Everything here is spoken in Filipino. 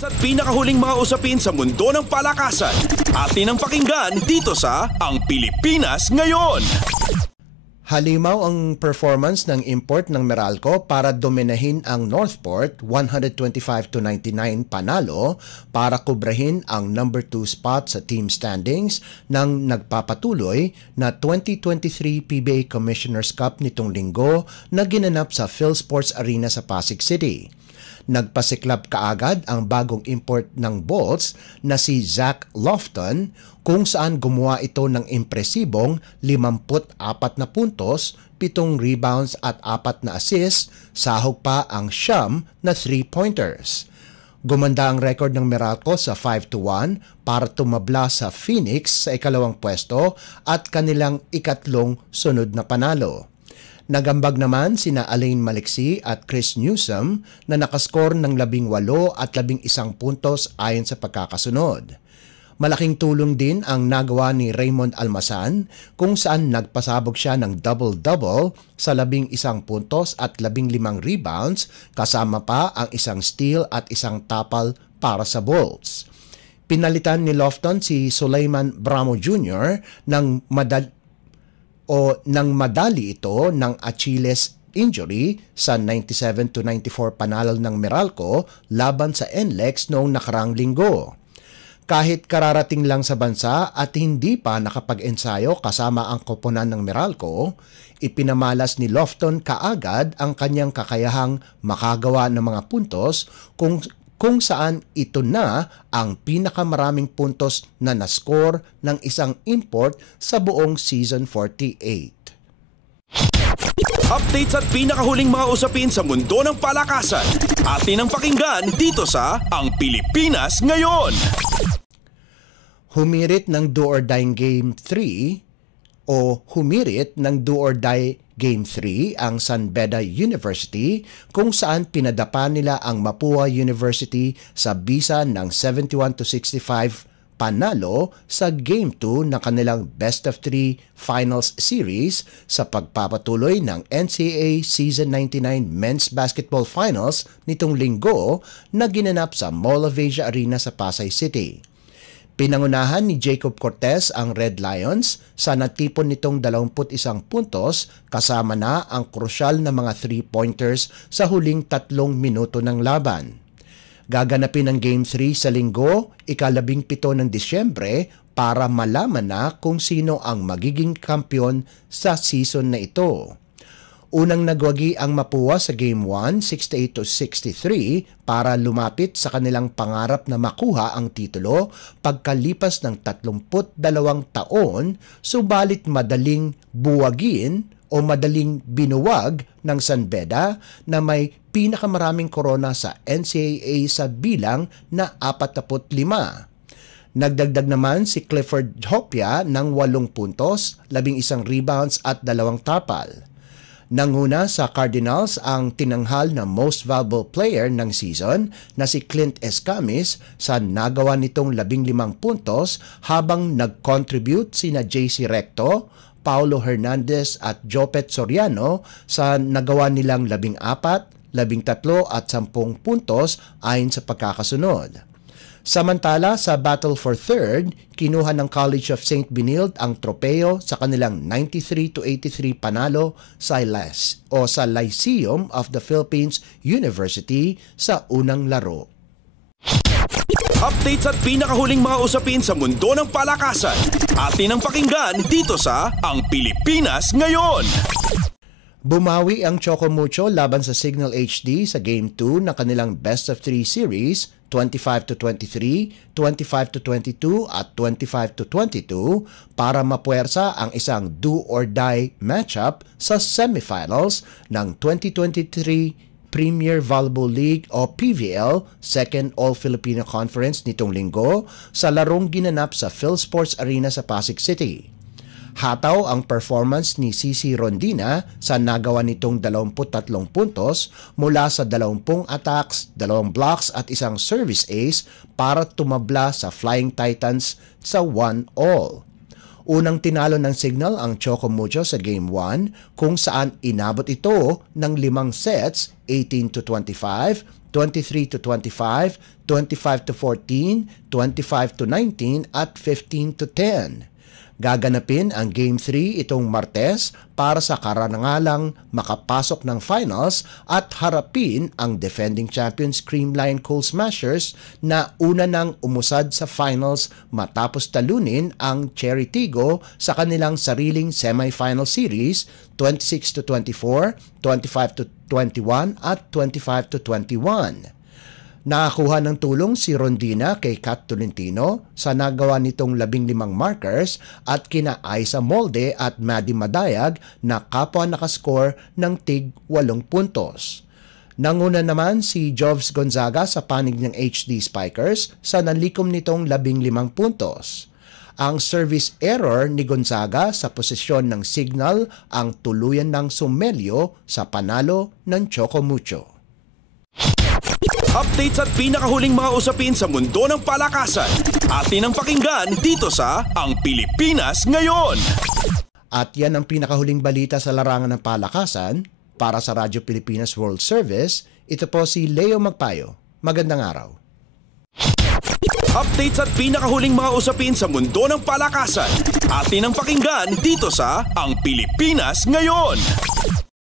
Sa pinakahuling mga usapin sa mundo ng palakasan, atin ang pakinggan dito sa Ang Pilipinas Ngayon. Halimaw ang performance ng import ng Meralco para dominahin ang Northport 125-99 panalo para kubrahin ang number 2 spot sa team standings ng nagpapatuloy na 2023 PBA Commissioner's Cup nitong linggo na ginanap sa PhilSports Arena sa Pasig City. Nagpasiklab kaagad ang bagong import ng Bolts na si Zach Lofton kung saan gumawa ito ng impresibong 54 na puntos, 7 rebounds at 4 na assists, sahog pa ang siyam na 3-pointers. Gumanda ang record ng Meralco sa 5-1 para tumabla sa Phoenix sa ikalawang pwesto at kanilang ikatlong sunod na panalo. Nagambag naman sina Alain Maliksi at Chris Newsom na nakaskor ng 18 at 11 puntos ayon sa pagkakasunod. Malaking tulong din ang nagawa ni Raymond Almasan kung saan nagpasabog siya ng double-double sa 11 puntos at 15 rebounds kasama pa ang isang steal at isang tapal para sa Bolts. Pinalitan ni Lofton si Sulaiman Bramo Jr. ng madali ito ng Achilles injury sa 97-94 panalo ng Meralco laban sa NLEX noong nakarang linggo. Kahit kararating lang sa bansa at hindi pa nakapag-ensayo kasama ang koponan ng Meralco, ipinamalas ni Lofton kaagad ang kanyang kakayahang makagawa ng mga puntos kung saan ito na ang pinakamaraming puntos na nascore ng isang import sa buong Season 48. Updates at pinakahuling mga usapin sa mundo ng palakasan, atin ang pakinggan dito sa Ang Pilipinas Ngayon. Humirit ng do-or-die Game 3 o humirit ng do-or-die Game 3 ang San Beda University kung saan pinadapa nila ang Mapua University sa bisa ng 71-65 panalo sa Game 2 na kanilang Best of 3 Finals Series sa pagpapatuloy ng NCAA Season 99 Men's Basketball Finals nitong linggo na ginanap sa Mall of Asia Arena sa Pasay City. Pinangunahan ni Jacob Cortez ang Red Lions sa natipon nitong 21 puntos kasama na ang krusyal na mga 3-pointers sa huling 3 minuto ng laban. Gaganapin ang Game 3 sa linggo, ika-17 ng Disyembre para malaman na kung sino ang magiging kampiyon sa season na ito. Unang nagwagi ang Mapua sa Game 1, 68-63 para lumapit sa kanilang pangarap na makuha ang titulo pagkalipas ng 32 taon, subalit madaling buwagin o madaling binuwag ng San Beda na may pinakamaraming korona sa NCAA sa bilang na 45. Nagdagdag naman si Clifford Hopia ng 8 puntos, 11 rebounds at 2 tapal. Nanguna sa Cardinals ang tinanghal na most valuable player ng season na si Clint Escamis sa nagawa nitong 15 puntos habang nag-contribute sina JC Recto, Paulo Hernandez at Jopet Soriano sa nagawa nilang 14, 13 at 10 puntos ayon sa pagkakasunod. Samantala sa Battle for Third, kinuha ng College of St. Benilde ang tropeo sa kanilang 93-83 panalo sa Lyceum of the Philippines University sa unang laro. Updates at pinakahuling mga usapin sa mundo ng palakasan, atin ang pakinggan dito sa Ang Pilipinas Ngayon. Bumawi ang Chocomucho laban sa Signal HD sa Game 2 ng kanilang Best of 3 Series, 25-23, 25-22 at 25-22 para mapuwersa ang isang do-or-die matchup sa semifinals ng 2023 Premier Volleyball League o PVL Second All-Filipino Conference nitong linggo sa larong ginanap sa PhilSports Arena sa Pasig City. Hataw ang performance ni Cici Rondina sa nagawa nitong 23 puntos mula sa 20 attacks, 2 blocks at isang service ace para tumabla sa Flying Titans sa 1-all. Unang tinalo ng Signal ang Chocomucho sa Game 1 kung saan inabot ito ng 5 sets, 18-25, 23-25, 25-14, 25-19 at 15-10. Gaganapin ang Game 3 itong Martes para sa karangalang makapasok ng finals at harapin ang defending champions Creamline Coal Smashers na una nang umusad sa finals matapos talunin ang Cherry Tigo sa kanilang sariling semifinal series 26-24, 25-21 at 25-21. Nakakuha ng tulong si Rondina kay Kat Tolentino sa nagawa nitong 15 markers at kina Aiza Molde at Maddie Madayag na kapwa nakascore ng tig 8 puntos. Nanguna naman si Jovs Gonzaga sa panig ng HD Spikers sa nalikom nitong 15 puntos. Ang service error ni Gonzaga sa posisyon ng signal ang tuluyan ng sumelyo sa panalo ng Choco Mucho. Updates at pinakahuling mga usapin sa mundo ng palakasan. Atin ang pakinggan dito sa Ang Pilipinas Ngayon. At yan ang pinakahuling balita sa larangan ng palakasan. Para sa Radyo Pilipinas World Service, ito po si Leo Magpayo. Magandang araw. Updates at pinakahuling mga usapin sa mundo ng palakasan. Atin ang pakinggan dito sa Ang Pilipinas Ngayon.